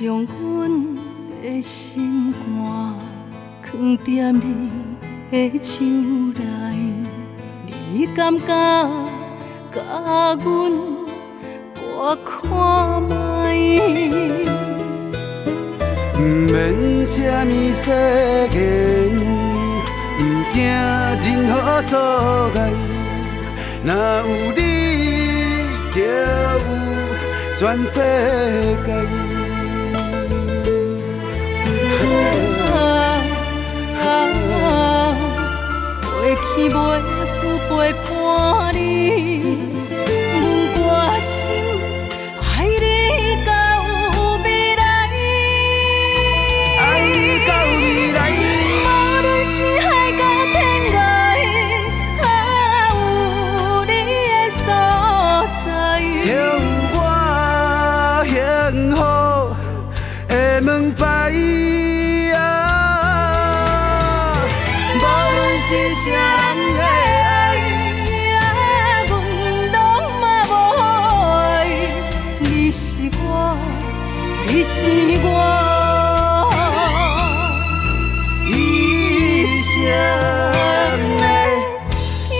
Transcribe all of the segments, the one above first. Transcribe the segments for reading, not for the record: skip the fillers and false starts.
将阮的心肝藏在你的手内，你敢敢甲阮我看卖？不免什么誓言，不惊任何阻碍，若有你就有全世界。过去袂有陪伴你，阮决心爱你到未来，爱到未来。无论是海角天涯，有你的所在，就有我幸福的门牌。无论是啥人的爱，阮拢嘛无爱，你是我，你是我一生的期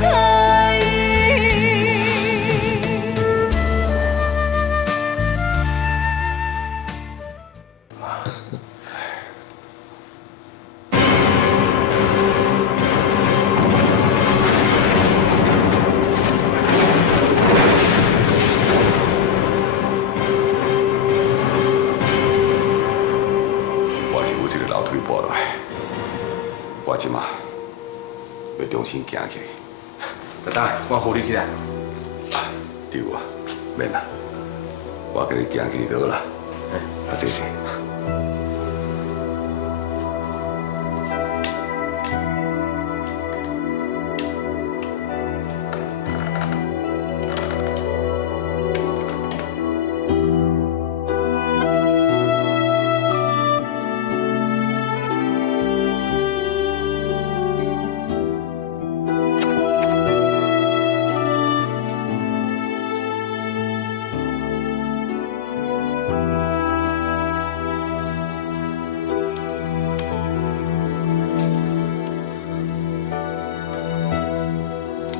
待。我即马要重新行起来。等下，我扶你起来。对啊，免啦，我跟你行起就好啦。坐坐。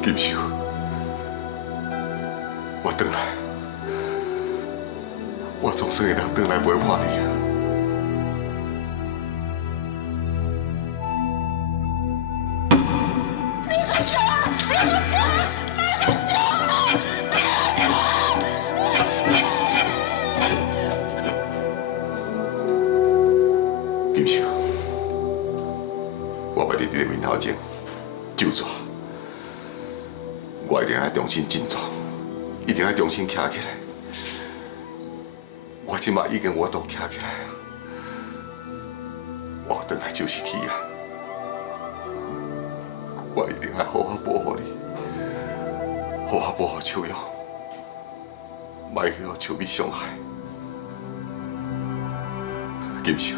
金秀，我回来，我总算会当回来陪伴你啊！金秀，我要你伫面头前就抓。我一定要重新振作，一定要重新站起来。我即马已经活动站起来，我回来就是去啊！我一定要好好保护你，好好保护秋瑶，莫去互秋美伤害。金秀，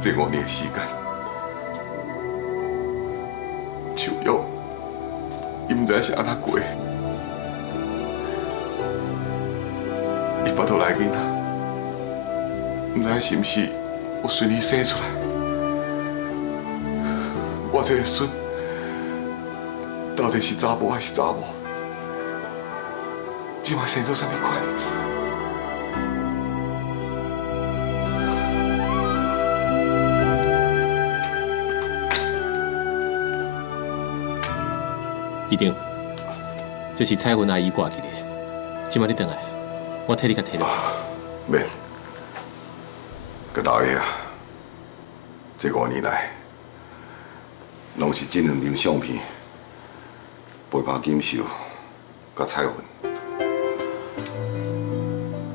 这5年的时间，秋瑶。伊唔知是安怎过，伊巴肚内囡仔，唔知是毋是有顺利生出来。我这个孙到底是查某还是查某？即马生做啥物款？一定，这是彩云阿姨挂起的，今晚你回来，我替你甲摕落。免，个老爷啊，这5年来，拢是这2张相片陪伴金秀甲彩云，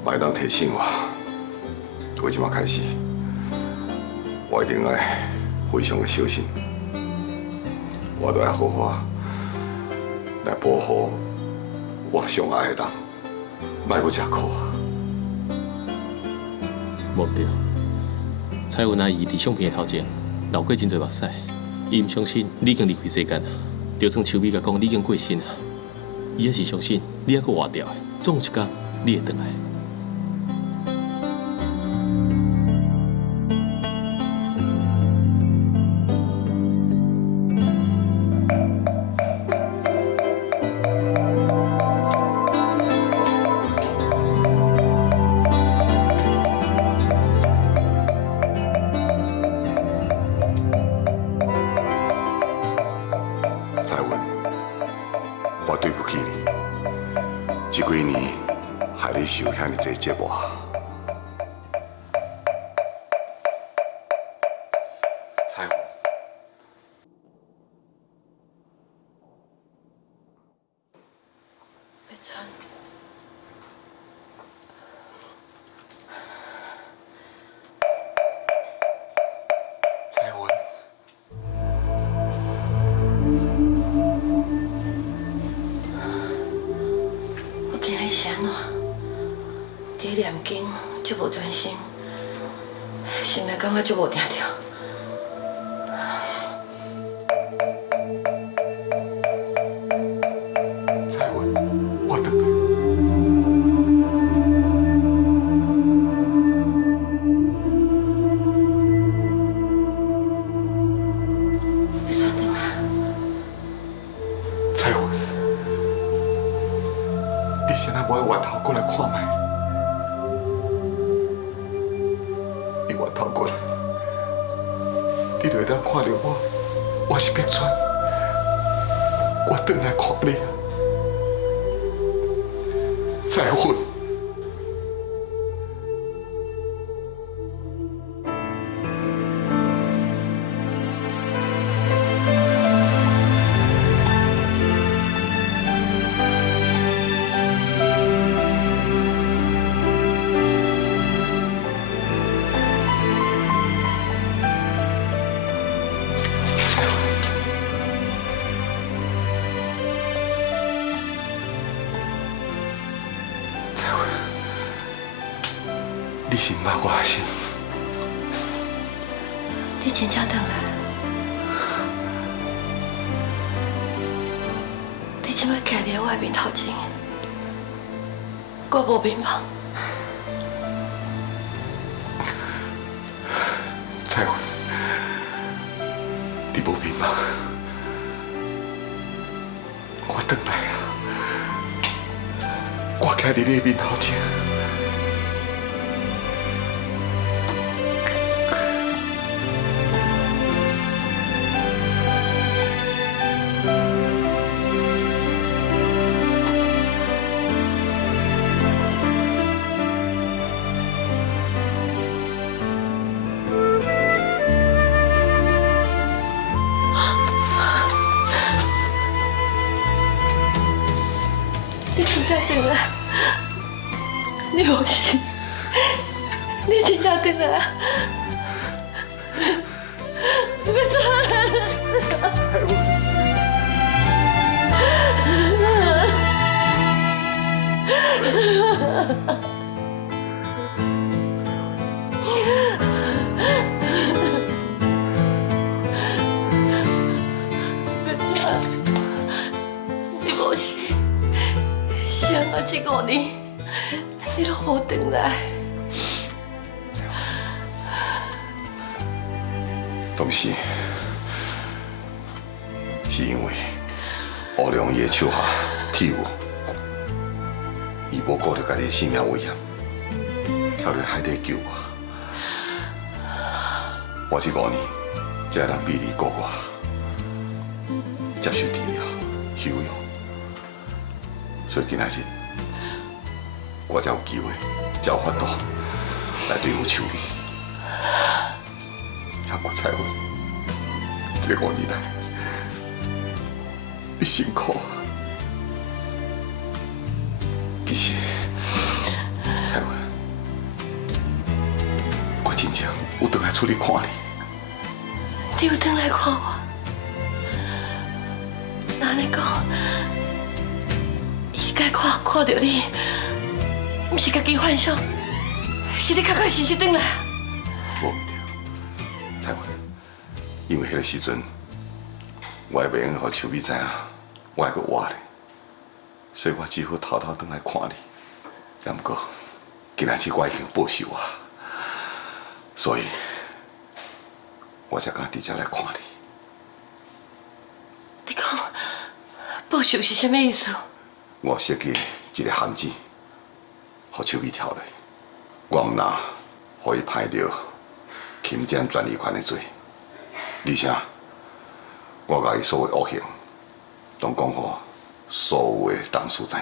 莫当提醒我，从即马开始，我一定要非常的小心，我都要好好来保护我上爱的人，莫搁吃苦啊！无对，彩云阿姨伫相片的头前流过真侪目屎，伊唔相信你已经离开世间啊！就算秋美甲讲你已经过身啊，伊也是相信你还阁活着的，总有一天你会回来。起呢？这几年害你受遐尼济折磨。彩虹，北川，彩虹，我今日是安怎？伫念经就无专心，心内感觉就无定着。彩虹，我等来。你选转来？彩虹，你现在无爱回头过来看卖？你回头过来，你就会当看到我是北川，我转来看你啊，彩虹。彩虹，你心捌我的心，你真正转来？你即摆徛伫我的面头前，我无迷茫。彩虹，你无迷茫，我转来啊，我徛伫你的面头前。你真正转来？你无是？你真正转来？北川。彩虹。北川，你无是？是安怎这5年，你拢无转来？当时是因为乌良伊的手下铁有，伊无顾着家己的性命危险，跳入海底救我。我这5年才会当比你顾我，接受治疗、休养，所以今仔日我才有机会，才有法度来对付秋美。还我彩虹，这5年来，你辛苦啊！其实，彩虹，我真正有回来厝里看你。你有回来看我？那安尼讲，伊该看到你，不是家己幻想，是你确确实实回来。无毋对，彩虹，因为迄个时阵，我还袂用互秋美知影，我还阁活咧，所以我只好偷偷回来看你。也毋过，今仔日我已经报仇啊，所以我才敢直接来看你。你讲报仇是什么意思？我设计一个陷阱，互秋美跳落，我毋但互伊歹着侵占专利权的罪，而且我甲伊所有恶行，拢讲互所有的同事知影。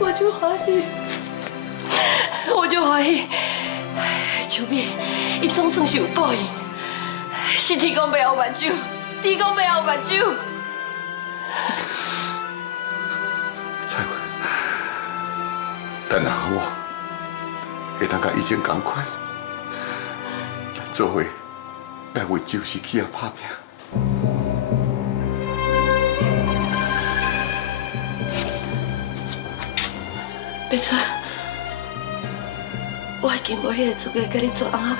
我就欢喜，秋美，伊总算是有报应，是天公伯有目睭，天公伯有目睭。彩云，等下我会当甲以前同款，做伙来为旧时起啊打拼。别川，我已经无迄个资格甲你做翁仔某。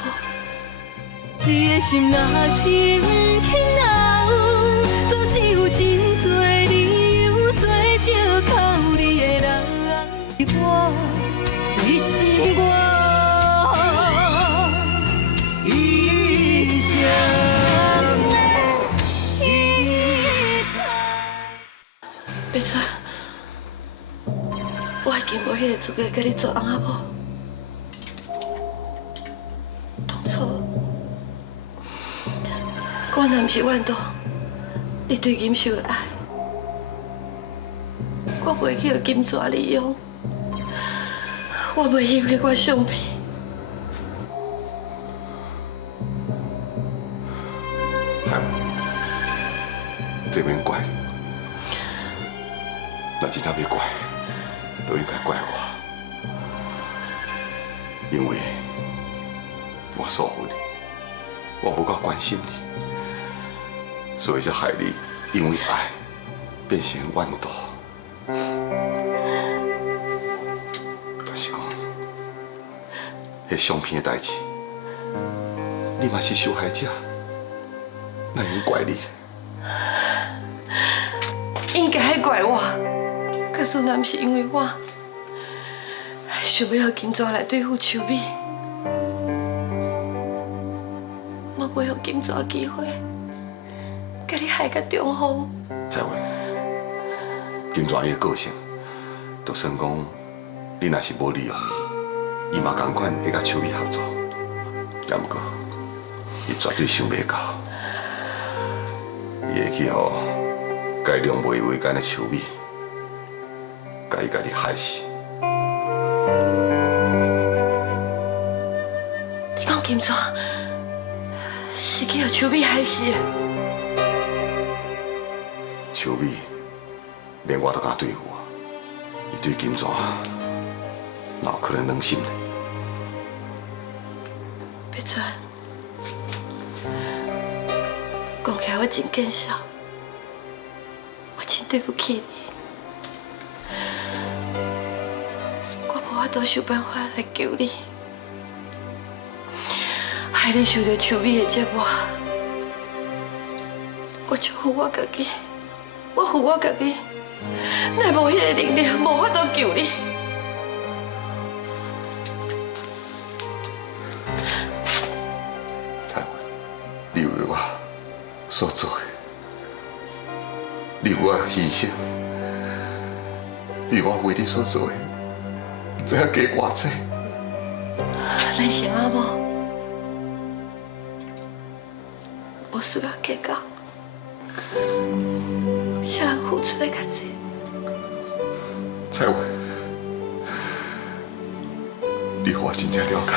你的心若是不肯留，总是有真多理由做借口。你的人，我你是我一生的依靠。别川，我已经无迄个资格甲你做翁仔某。当初，我若不是怨妒你对金秀的爱，我袂去互金蛇利用，我袂去给我相片。彩云，这免怪你，若真正要怪，都应该怪我，因为我守护你，我不够关心你，所以才害你因为爱变成怨妒。但是讲，迄相片的代志，你嘛是受害者，哪用怪你？应该怪我，可是若不是因为我想要互金蛇来对付秋美，我袂互金蛇机会，甲你害甲中风。彩云，金蛇伊的个性，就算讲你若是无利用伊，伊嘛同款会甲秋美合作。也毋过，伊绝对想袂到，伊会去互该良袂为奸的秋美，甲伊家己害死。你讲金蛇是去互秋美害死的？秋美连我都敢对付我，伊对金蛇哪有可能忍心呢？别川，讲起来我真见笑，我真对不起你，我无法度想办法来救你，害你受到秋美的折磨，我就负我家己，我负我家己，乃无迄个能力，无法度救你。彩云，你为我所做的，你为我牺牲，比我为你所做的，这样加偌济？咱是阿某，无需要计较，谁人付出的较济？彩云，你互我真正了解，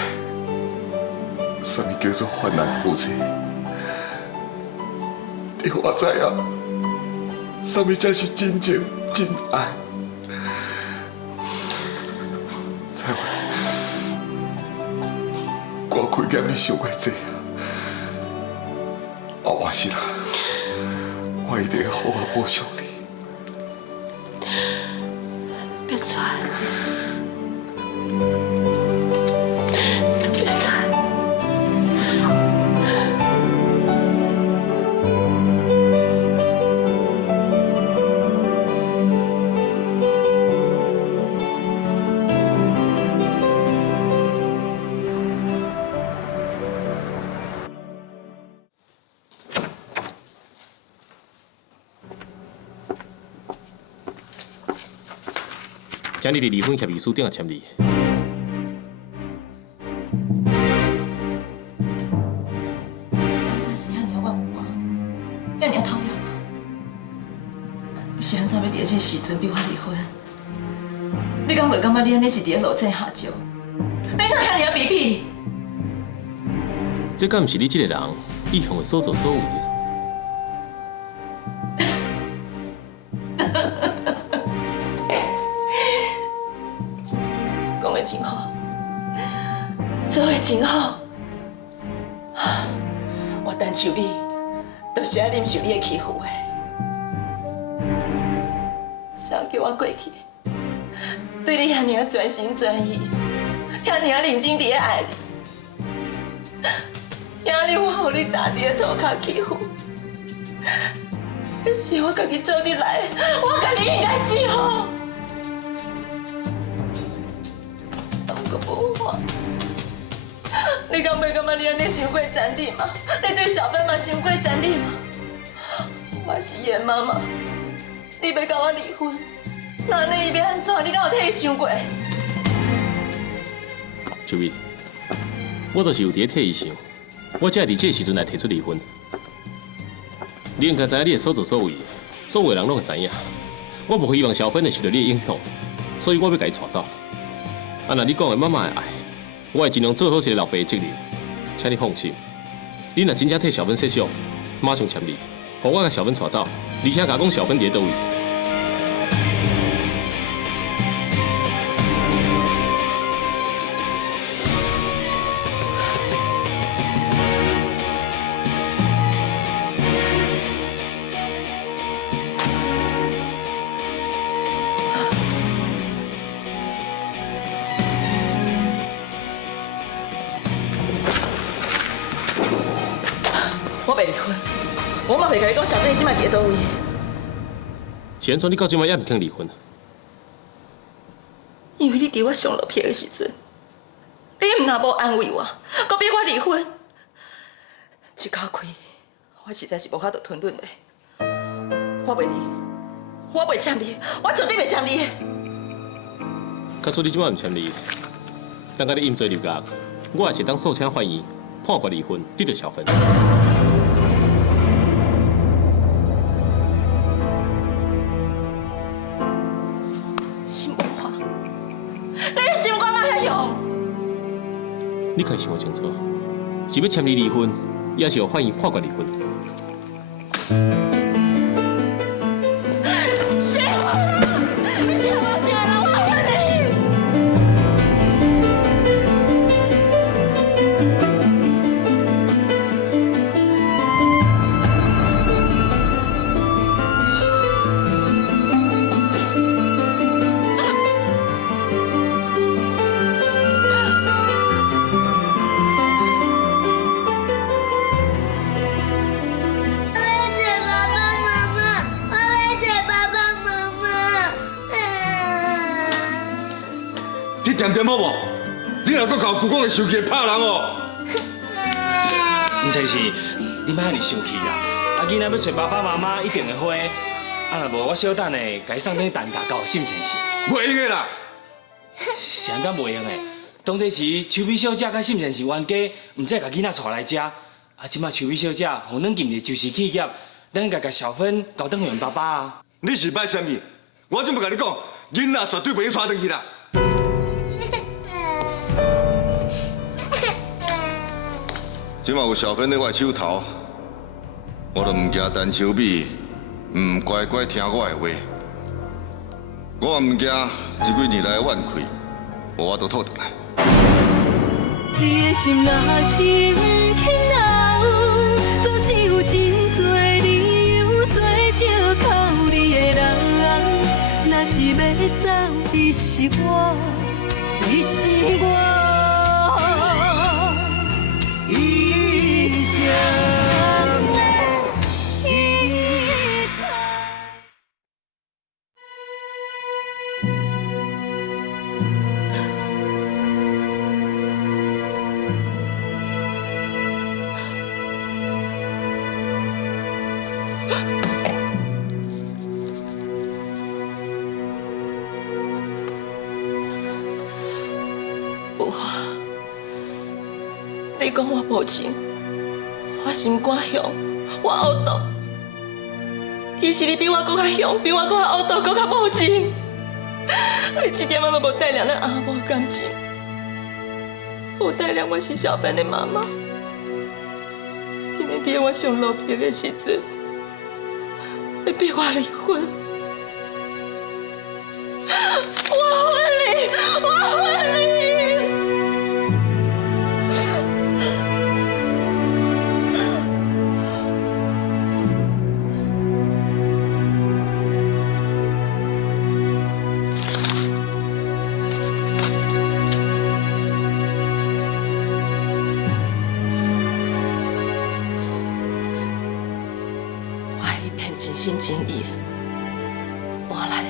什么叫做患难夫妻？你互我知影，什么才是真情真爱？彩云，我亏欠你伤过济啊！后半生啊，我一定会好好补偿你。别传，别传。请你伫离婚协议书顶下签字。刚才是遐尔怨我，遐尔讨厌我。是安怎要伫这时阵逼我离婚？你敢袂感觉你安尼是伫咧落井下石？你哪遐尔卑鄙？这敢毋是你这个人以后的所作所为？讲得真好，做得真好。我陈秋美，就是爱忍受你的欺负的。谁叫我过去，对你遐尔全心全意，遐尔认真伫咧爱你，今日我予你打伫咧涂骹欺负，迄是我家己做得来，我家己应该是好。不过无我，你敢袂感觉你安尼伤过残忍吗？你对小芬嘛伤过残忍吗？我是伊的妈妈，你要甲我离婚，那安尼伊要安怎？你敢有替伊想过？秋美，我就是有伫咧替伊想，我才会伫这个时阵来提出离婚。你应该知影你的所作所为，所有的人拢会知影。我无希望小芬会受到你的影响，所以我要甲伊带走。啊，若你讲的妈妈的爱，我会尽量做好一个老爸的责任，请你放心。你若真正替小芬设想，马上签字，互我甲小芬带走，而且甲讲小芬伫倒位。我袂离婚，我嘛袂甲你讲小芬即摆伫咧倒位。是安怎？你到即摆也唔肯离婚？因为你伫我上落魄的时阵，你毋但无安慰我，搁逼我离婚。一口气，我实在是无法度吞忍的。我袂离，我袂签字，我绝对袂签字。假使你即摆唔签字，等下你饮醉入狱，我也是当诉请法院判决离婚，得到小芬。心无话，你的心肝哪遐用？你可以想清楚，是要签字离婚，也是要法院判决离婚？是我，你千万别让我恨你。你点点好无？你若搁搞故讲会生气会拍人哦。唔才是，你莫安尼生气啦。啊，囡仔要找爸爸妈妈一定会花。啊，若无我小等下甲伊送点蛋糕到心诚实。袂用的啦。是安怎袂用的？当地时秋美小姐甲心诚实冤家，唔再甲囡仔带来遮。啊，即摆秋美小姐互咱今日就是企业，咱甲小芬交等于爸爸啊。你是摆什么？我怎么甲你讲？囡仔绝对袂用带回去啦。即马有小芬在我手头，我就唔惊陈秋美唔乖乖听我的话，我也唔惊这几年来的怨气无法度吐出来。你的心若是不肯留，总是有真多理由做借口你的人。若是要走，你是我，你是我。一生的依靠。有啊。你讲我无情，我心肝凶，我懊恼。其实你比我搁较凶，比我搁较恶毒，搁较无情。你一点仔都无体谅咱阿母感情，无体谅我是小芬的妈妈。今日伫我上落魄的时阵，要逼我离婚。我恨你，我恨你！真心真意换来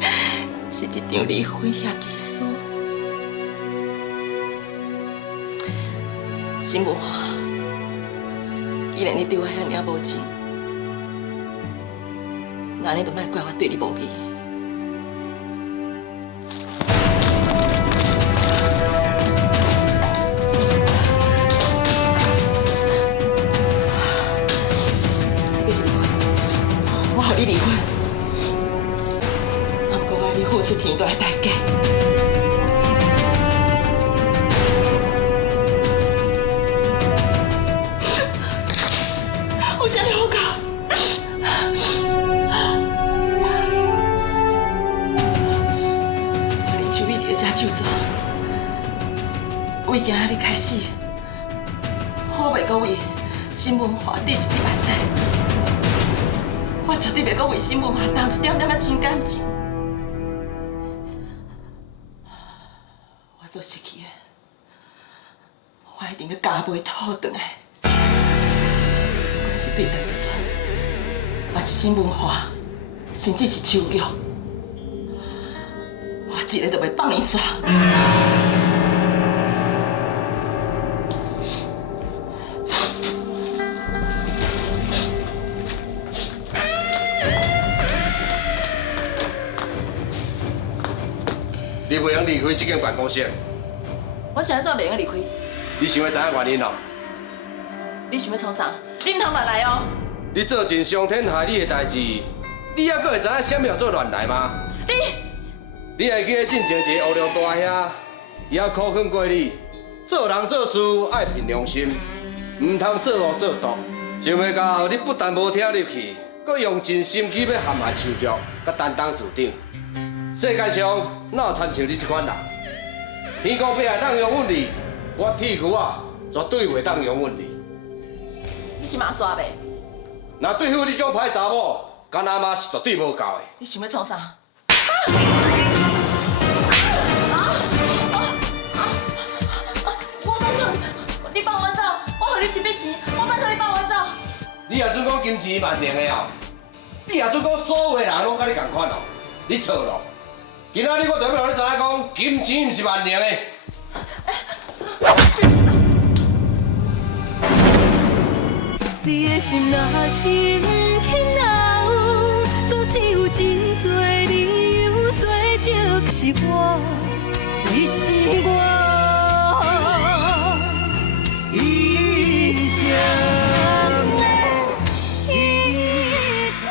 的，是一张离婚协议书。沈文华，既然你对我遐尔无情，那你就莫怪我对你无义。你离婚，不过我要你付出天大的代价。有啥好讲？我林秋美伫遮就做，为今仔日开始，我袂阁为沈文华滴一滴目屎。我绝对袂阁为沈文华动一点点仔真感情。我所失去的，我一定要加倍讨回来。不管是对邓丽川，还是沈文华，甚至是秋玉，我一个都袂放伊煞。你袂用离开这间办公室，我现在怎袂用离开？你想要知影原因哦？你想要创啥？你唔通乱来哦！你做尽伤天害理的代志，你还阁会知影什么叫做乱来吗？你会记得进前一个乌龙大兄，伊也苦劝过你，做人做事爱凭良心，唔通做恶做毒。想袂到你不但无听入去，阁用尽心机要陷害秋菊，甲担当事长。世界上哪有亲像你这款人？天公伯也当容忍你，我铁牛啊绝对袂当容忍你。你是马煞袂？若对付你这种歹查某，干阿妈是绝对无够的。你想要创啥？我拜托你放我走，我给你一笔钱，我拜托你放我走。你也准讲金钱万能的哦，你也准讲所有的人拢甲你同款哦，你错咯。今仔日我就要让你知影讲，金钱毋是万能的。你的心若是不肯留，总是有真多理由做借，是我，你是我一生的依靠。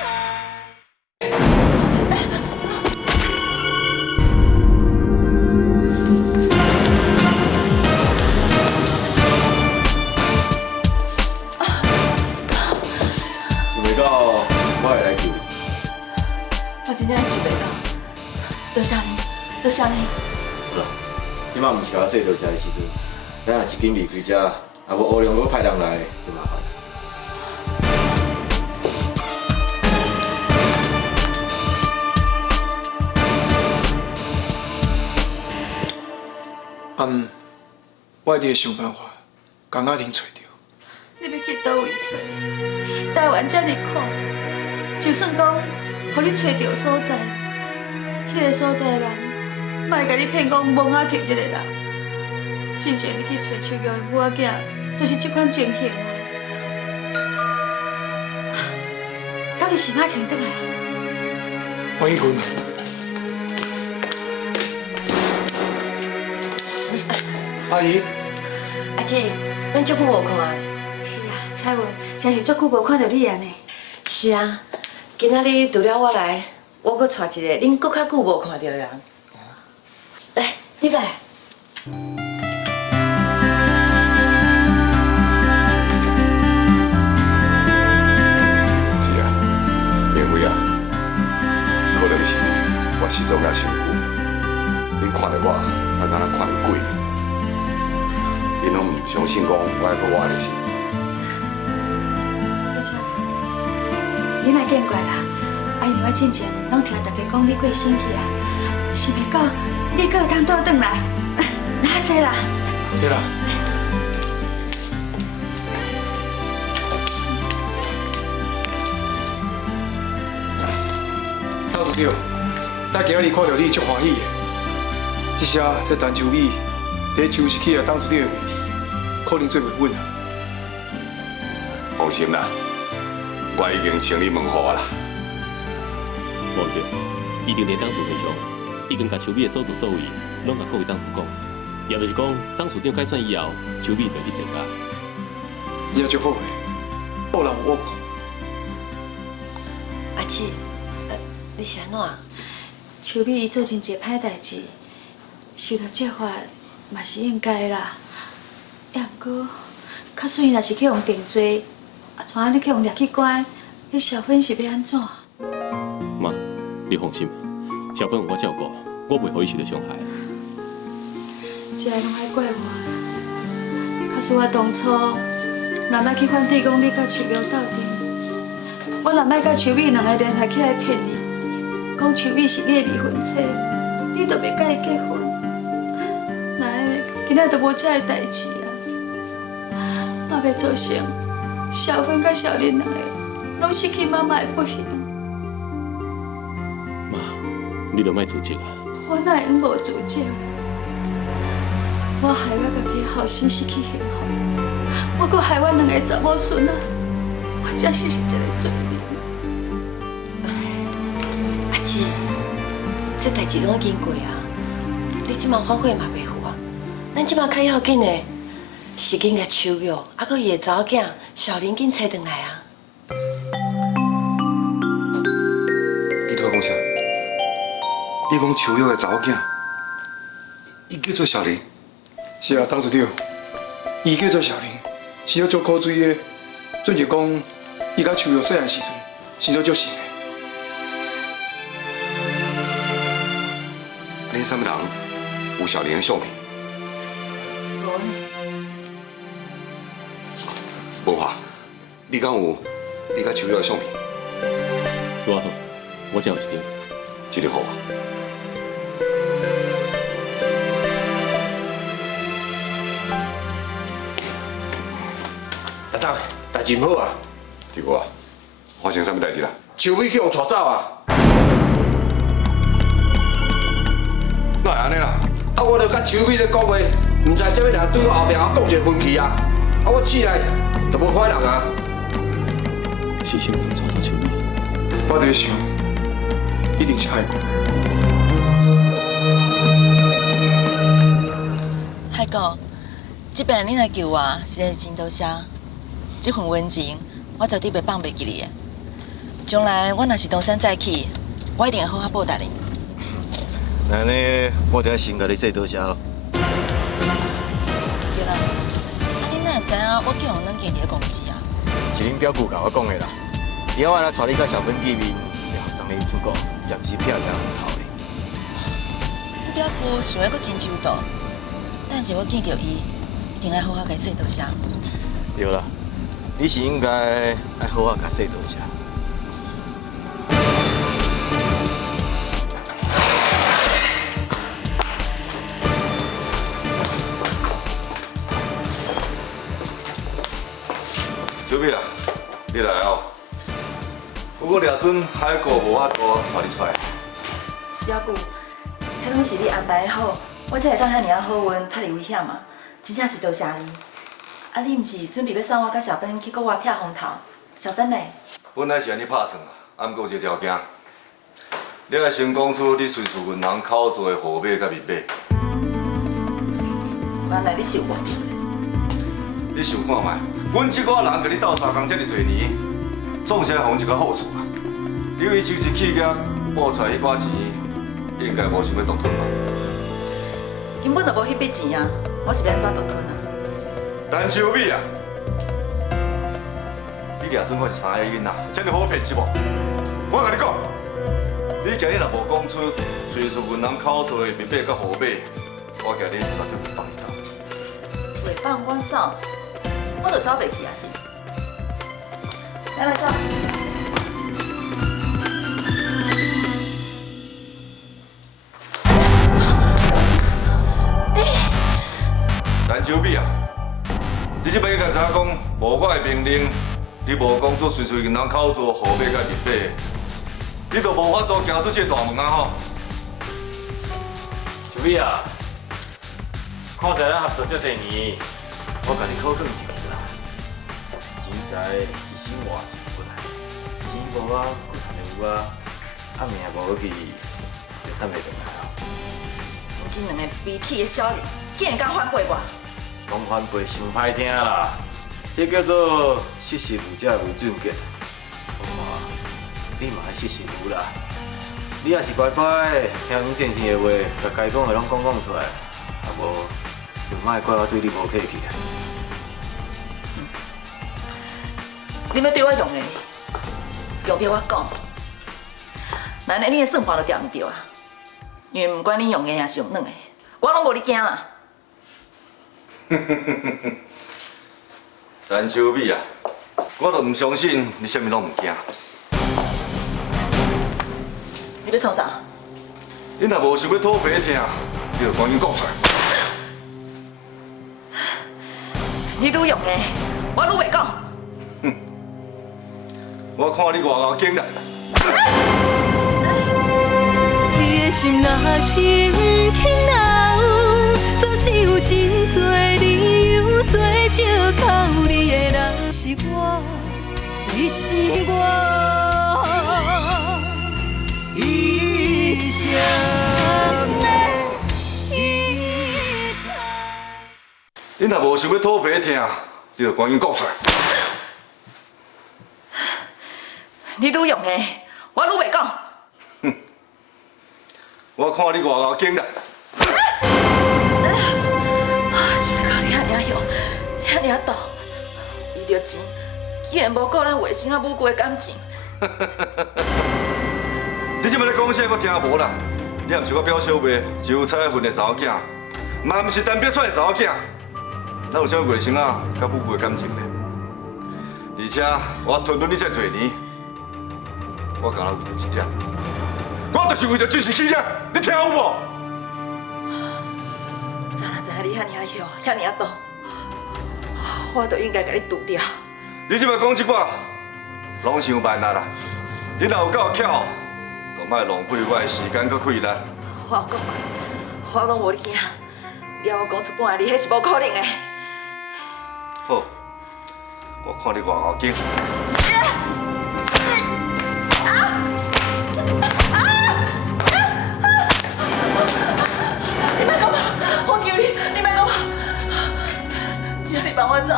我真正想袂到，多谢你，多谢你。好啦，即摆毋是甲我说多谢的时阵，咱也是紧离开遮，啊无乌龙阁派人来，就麻烦。我一定会想办法，将阿婷找到。你要去倒位找？台湾这么苦，就算讲，互你找到所在，迄个所在的人，莫甲你骗讲蒙阿婷这个人。真正你去找秋玉的母仔囝，就是这款情形啊。到底是哪天倒来啊？王一坤嘛。阿姨。阿姊，咱足久无看啊，是啊，彩云，真是足久无看到你啊呢。是啊，今仔日除了我来，我搁带一个恁搁较久无看到的人。来，你来。是啊，明辉啊，可能是我始终也伤久，恁看到我，也敢若看到鬼。恁拢唔相信讲我会无我的事。不错，你莫见怪啦。啊，因为我之前拢听大家讲你过身去啊，想袂到你搁有通倒转来，那这啦。这啦。倒主着，咱今仔日看到你足欢喜的。这下这陈秋米伫秋实起来当主着的位置，可能做袂稳啊。放心啦，我已经请你问好啦。无对，一定伫当事会上，已经甲秋米的所作所为，拢甲各位当事讲，也就是讲，当事长解散以后，秋米就去坐家。伊也足好的，恶人有恶报。阿姊，你是安怎？秋米伊做真侪歹代志，受到责罚嘛是应该的啦。也毋过，较顺伊若是去用定罪，啊像安尼去用掠去关，迄小芬是要安怎？妈，你放心，小芬有我照顾，我袂互伊受到伤害。这拢爱怪我。假使我当初若莫去反对讲你甲秋苗斗阵，我若莫甲秋米两个联合起来骗你，讲秋米是你的未婚妻，你都袂甲伊结婚。那安尼，今仔就无这个代志啊！我要造成小芬甲小林两个拢失去妈妈的不幸。妈，你著莫自责啊！我哪会无自责？我害我家己的后生失去幸福，我搁害我两个查某孙仔，我真是一个罪人。阿姊，这代志拢已经过啊，你即马反悔嘛袂赴啊。咱即马较要紧的，是紧甲秋苗，还佮伊的查某囝小林紧找回来啊。你拄仔讲啥？你讲秋苗的查某囝，伊叫做小林。是啊，当主着，伊叫做小林，是了足苦水的。准就讲，伊甲秋苗细汉时阵，是了足熟的。恁三个人有小林的相片？无呢。无话，你敢有你甲秋苗的相片？拄好，我才有一张。这个好啊。阿当，代志唔好啊！弟哥啊，发生啥物代志啦？秋米去用带走啊！哪会安尼啦？啊，我著甲秋米咧讲话，唔知啥物人对我后壁讲一个分歧啊！啊，我醒来就无看人啊！是啥物人带走秋米？我在想，一定是海哥。海哥，这边你来救我，实在是真多谢。这份恩情，我绝对袂放袂记你的。将来我若是东山再起，我一定会好好报答你。那呢，我就要先甲你说多谢咯。对啦，啊你哪会知影我去红软经伫咧公司啊？是恁表舅甲我讲的啦。以后我来带你甲小芬见面，也学生你出国，暂时撇一下门头的。我表舅想要搁真周到，但是我见到伊，一定要好好甲伊说多谢。对啦，你是应该爱好好甲说多谢。小美啊，你来哦。不过掠准海哥无法度带你出来。表舅，迄拢是你安排好，我才会当遐尔好运，脱离危险嘛。真正是多谢你。啊，你毋是准备要送我甲小芬去国外避风头？小芬呢？本来是安尼拍算啊，啊，毋过有一个条件，你要先讲出你随厝银行口座的号码甲密码。原来你是有。你想看卖？阮这寡人甲你斗相共遮尔侪年，总是爱奉一个好处啊。你为收一企业补出来迄寡钱，应该无想要独吞吧？根本就无迄笔钱啊！我是要安怎独吞啊？陈秋美啊，你掠准我是三个囡仔，遮尔好骗是无？我甲你讲，你今日若无讲出随顺阮人口做的面码甲号码，我今日绝对袂放你走。袂放我走，我就走袂去啊是。来来走。陈秋美啊，你这边甲知影讲，无我的命令，你无讲出随随银行口座号码甲面码，你就无法度行出这大门啊吼！秋美啊，看在咱合作这侪年，我甲你考卷一个啦。钱财是生活一部分，钱无啊，骨头就有啊，命无去，就等袂回来啊。你这两个卑鄙的小人，竟然敢反背我！讲反背伤歹听啦，这叫做识时务者为俊杰。我看你嘛爱识时务啦，你也是乖乖听阮先生的话，把该讲的拢讲出来，啊无就莫怪我对你无客气啊。你要对我用的，用给我讲，难道你的算盘就调唔对啊？因为不管你用硬还是用软的，我拢无你惊啦。陈秋美啊，我都唔相信你啥物拢唔惊。你要创啥？你若无想要讨白听，你就赶紧讲出来。你愈用的，我愈袂讲。哼，我看你外头劲啦。你的心若是轻柔，总是有真多理由做借口。你的人是我，你是我，一生的依靠。你若无想要讨白听，你就赶紧讲出来。你愈用的，我愈袂讲。我看你外头劲啦。是要靠你遐尔凶，遐尔毒，为着钱，竟然无顾咱卫生啊母姑的感情。你即摆咧讲啥？我听无啦。你也毋是我表小妹就彩婚的查某囝，嘛毋是单逼出来的查某囝，哪有啥卫生啊甲母姑的感情呢？而且我吞忍你遮侪年，我干那为着一点，我就是为着支持起者，你听有无？早若知影你遐尔凶，遐尔毒，我都应该甲你除掉。你即摆讲即寡，拢伤慢啦啦。你若有够巧，就莫浪费我的时间佮气力。我讲过，我拢无你惊，你要我讲出半个字，迄是无可能的。好，我看你外头劲。你莫讲我，我求你，你莫讲我。只要你放我走，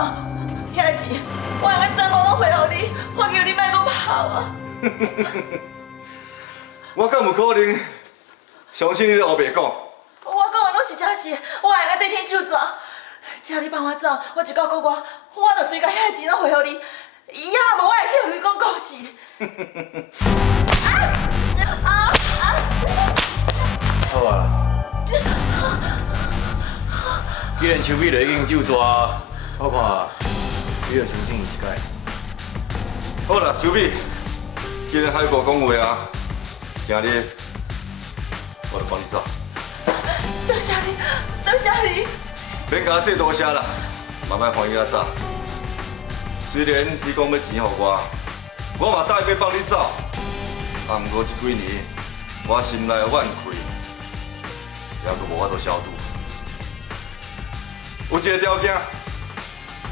遐钱我会全部拢还予你。我求你莫讲跑我。我敢有可能相信你咧黑白讲？我讲的拢是真实，我会甲对天手抓。只要你放我走，我一到国外，我就随甲遐钱拢还予你。以后无我会去互你讲故事。好啊，既然秋美就已经就抓，我看你就相信伊一解。好啦，秋美，既然海哥讲话啊，今日我就帮你走。多谢你，多谢你。免甲我说多谢啦，慢慢还伊啊早。虽然你讲要钱予我嘛答应要帮你走，啊，毋过这几年我心内的怨气，还阁无法度消除。有一个条件，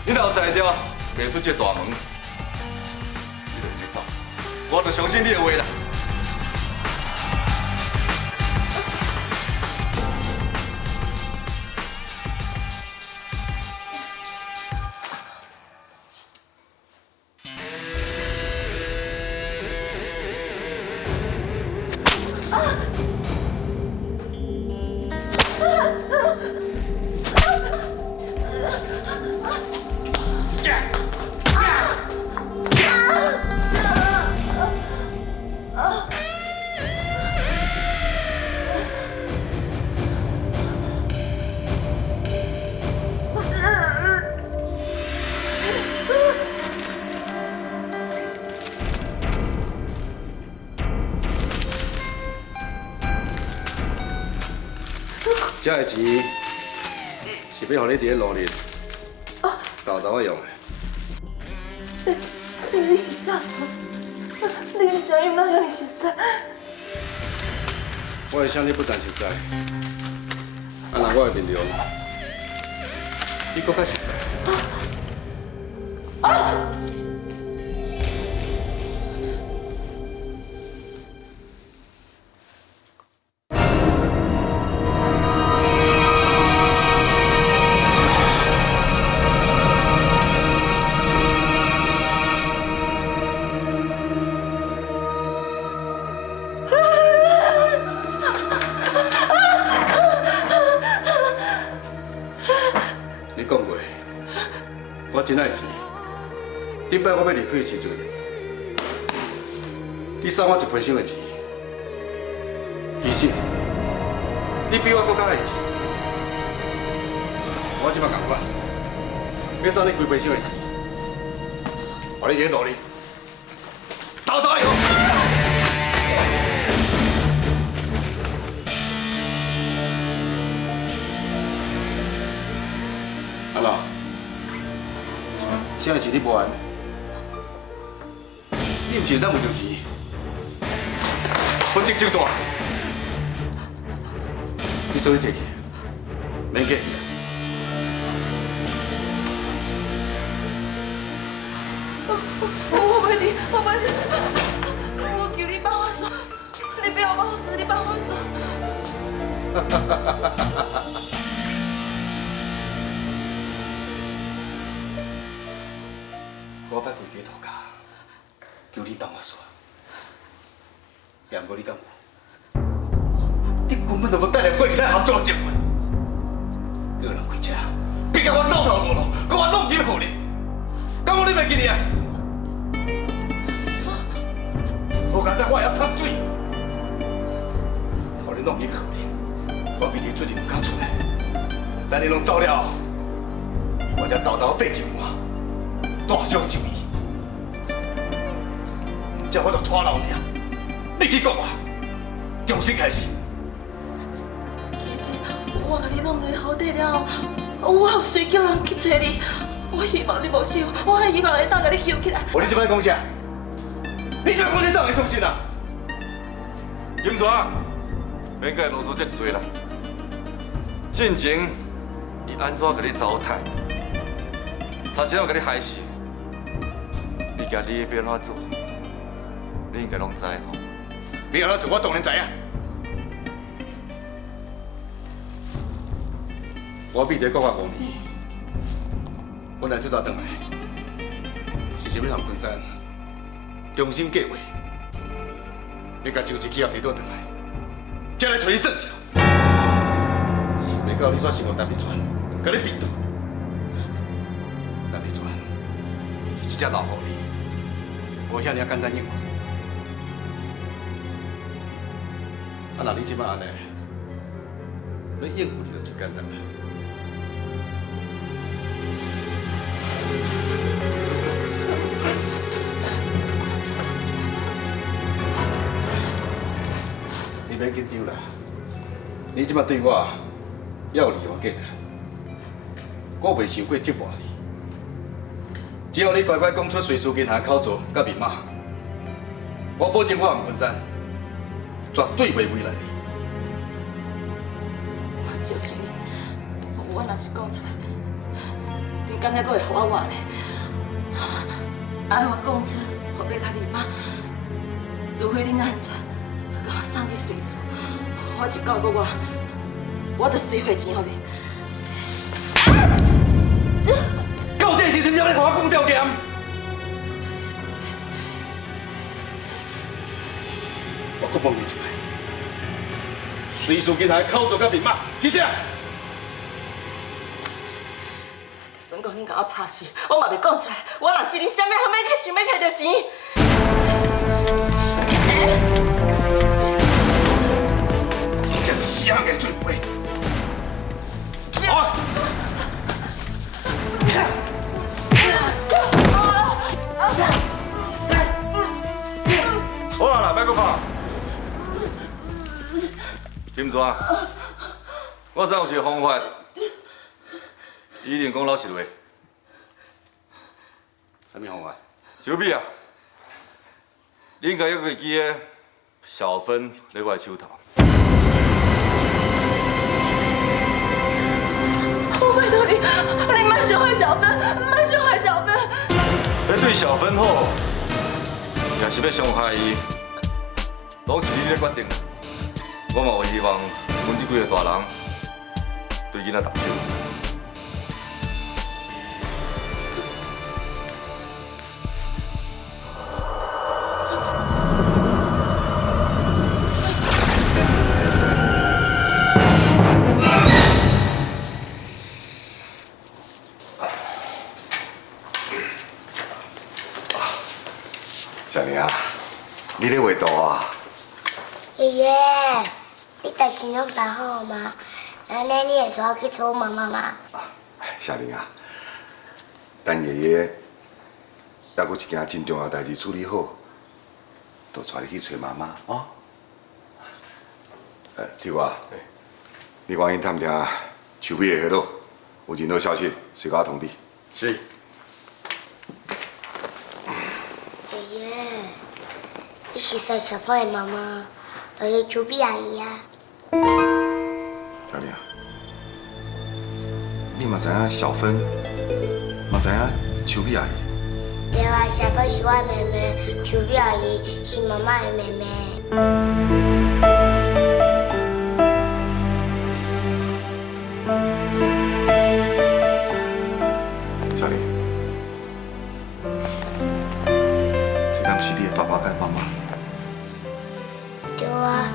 你若有才调迈出这大门，你就去走，我就相信你的话啦。这个钱是要互你伫咧路里豆豆用的。你是啥？你的声音哪遐尼熟悉？我会向你不但熟悉，啊那我的面容，你搁较熟悉。你讲过，我真爱钱。顶摆我要离开的时阵，你送我1皮箱的钱。其实，你比我搁较爱钱。我即摆共款，要送你几皮箱的钱，互你伫努力，豆豆用。阿老，现在钱你无还，你毋是咱有着钱，分得真大，你做你摕去，免客气啊。我袂你，我求你帮我算，你不要帮我算，你帮我算。我摆跪低头家，求你帮我算，也毋过你敢有？你根本就无带来过其他合作结婚，叫人开车，逼甲我走投无路，甲我弄金互你，敢有你袂记哩啊？好佳哉，我会晓插水，互你弄金互你，我比这最近刚出来，等你拢走了后，我才豆豆爬一碗。大伤就医，这我就拖老命。你去讲我，重新开始。其实我甲你弄落好底了后，我有随叫人去找你。我希望你无死，我还希望会当甲你救起来。你这摆讲啥？你这讲啥怎会相信啊？金川，免甲啰嗦这多啦。进前，伊安怎甲你糟蹋？差时我甲你害死。你家你要安怎做？你应该拢知吼。你要安怎做，我当然知影。我比这国外5年，本来这早回来，是想要上昆山重新计划，要甲周志企业提倒回来，才来找你算账。想要到你煞生活单面船，甲你逼倒。单面船是这只老狐狸。无遐尔简单应付，啊！那你即摆安尼，要应付你就真简单啦。你免紧张啦，你即摆对我也有利用价值，我袂想过折磨你。只要你乖乖讲出随书银行口座甲密码，我保证我洪昆山绝对袂为难你。我就是你，我若是讲出来，你敢才阁会互我活呢？爱我讲出号码甲密码，除非你安全，甲我送去随书，我一到国外，我就随汇钱予你。到这时阵，才要你互我讲条件。我阁问你一摆，随书银行的口座甲密码是啥？算讲你甲我拍死，我嘛袂讲出来。我若是你，啥物好要去，想要摕到钱？这是死人的做伙。好。好啦，别搁拍。金川，我知有一个方法，一定讲老实话。什么方法？小美啊，你应该还会记得小芬在我的手头。我拜托你，你莫伤害小芬，莫伤害小芬。要对小芬好，也是要伤害伊，拢是你咧决定。我嘛有希望，阮这几个大人对囡仔动手。小玲啊，你咧画图啊？爷爷，你代志拢办好吗？安尼你会带我去找妈妈吗？小玲啊，等爷爷还有一件真重要代志处理好，就带你去找妈妈哦。铁娃，你赶紧探听秋美的下落，有任何消息随我通知。是。爷爷，你是说小芳的妈妈，就是秋美阿姨啊？小玲啊，你嘛知影小芬，嘛知影秋美阿姨。对啊，小芬是我的妹妹，秋美阿姨是妈妈的妹妹。小玲，这敢是你的爸爸跟妈妈？对啊，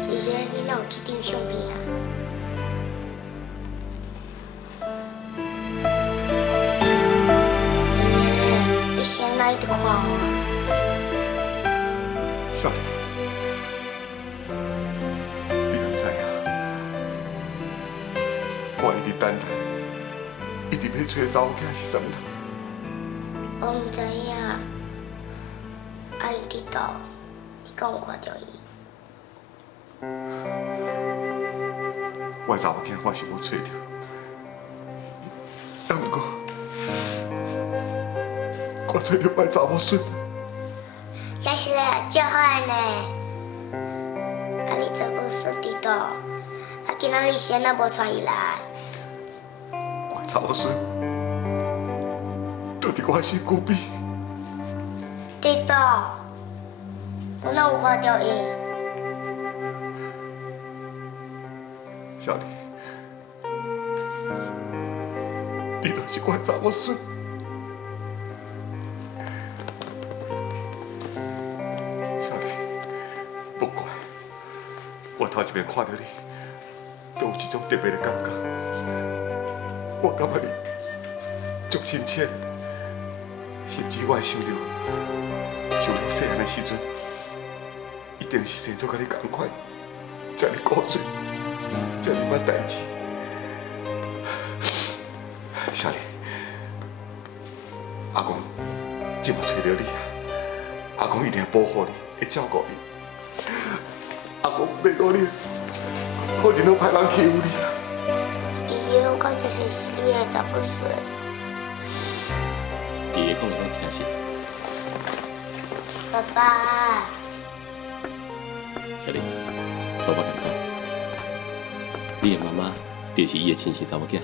姐姐，你哪有去张相片啊？爷爷，你先来一直看我。小玲，你敢知影？我一直等待，一直要找查某囝是啥物人？我唔知影，阿姨伫倒，你敢有看到伊？我的查某囝我是无找着，但不过我找着我的查某孙。真是啊，足好呢。啊，你查某孙伫倒？啊，今仔日先啊无带伊来。我的查某孙就伫我的身躯边。伫倒？我哪有看到伊？小玲，你就是我的查某孙。小玲，不管我头一遍看到你，都有一种特别的感觉。我感觉你足亲切，甚至我会想到细汉的时阵，一定是生做甲你同款，这么古锥。这么捌代志，小玲，阿公今嘛找到你啊！阿公一定会保护你，会照顾你。阿公袂努力，好人都歹人欺负你啊！爷爷，我感觉是你的查某孙。爷爷讲的拢是真实。爸爸。小玲，爸爸跟你讲。你的妈妈就是伊的亲生查某囝，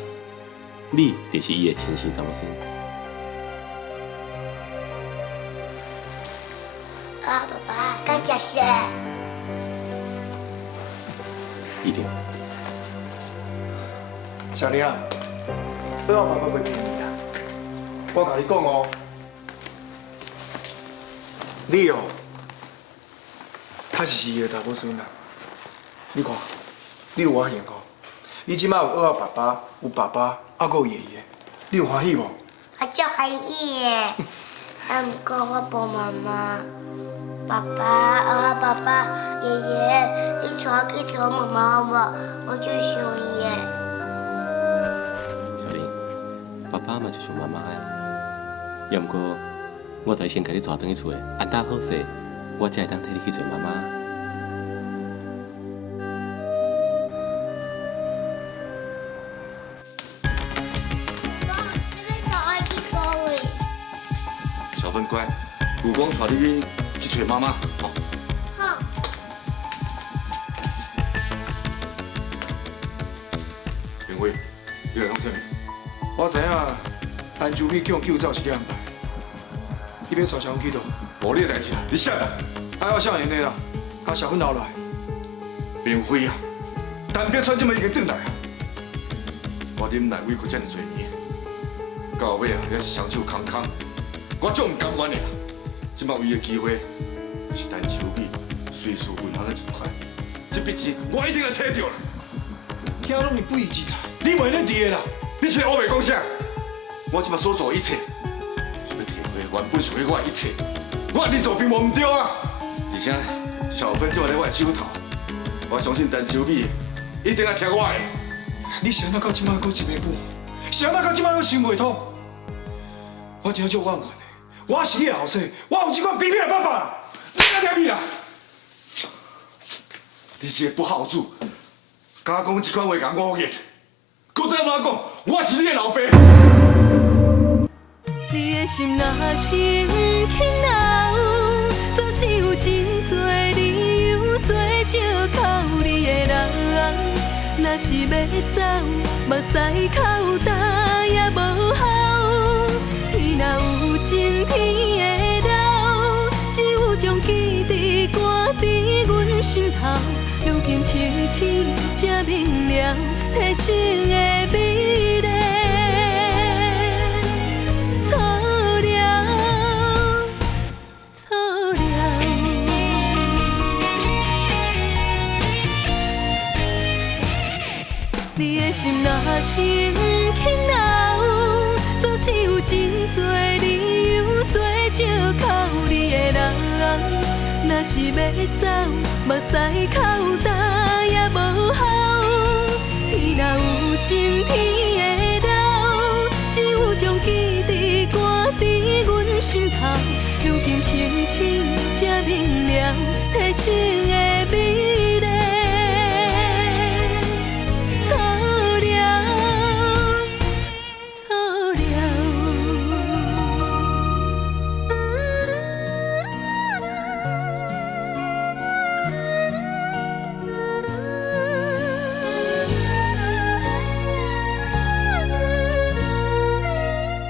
你就是伊的亲生查某孙。啊，爸爸，感谢谢。一定。小玲啊，不要爸爸袂骗你啦。我甲你讲哦，你哦，确实是伊的查某孙啦。你看，你有我幸福。你即摆有二爸爸，有爸爸，还有爷爷，你有欢喜无？我足欢喜的，啊，不过我无妈妈，爸爸、爸爸、爷爷，你带我去找妈妈好无？我最想伊的。小玲，爸爸嘛就想妈妈呀，要毋过我得先甲你带转去厝的，安搭好势，我才会当替你去找妈妈。小芬乖，舅公带你去找妈妈，哦。好。明辉，你来讲什么？我知影陈秋美叫我救走是你安排，你要带小芬去倒？无你的代志啦，你啥啦？还要少年的啦，甲小芬留来。明辉啊，单表穿这么已经转来啊！我忍耐委屈这么多年，到尾啊也是双手空空，我足唔甘愿的啦。即摆唯一机会是陈秋美随时银行的存款，这笔钱我一定要摕到啦。遐拢是不义之财，你袂认得的啦。你是我袂讲啥？我即摆所做的一切，是要摕回原本属于我的一切。我你做并无唔对啊！而且小芬就在我的手头，我相信陈秋美一定要听我的。你是安怎到即摆搁一个步？是安怎到即摆搁想袂通？我真足怨恨的，我是你的后生，我有这款卑鄙的办法。你哪点啦？你是个不孝子，敢讲这款话甲我言，搁再怎讲，我是你的老爸。你的心若生起恼，总是有真多理由做借口你的人。若是要走，目屎口干也无效。天若有情，天会留，只有将记忆赶伫阮心头。如今清醒才明了，体生的美丽。你的心若生起恼，总是有真多理由做借口你的人。若是要走，目屎口干也无效。天若有情，天会留，只有将记忆赶伫阮心头。如今清醒才明了，体生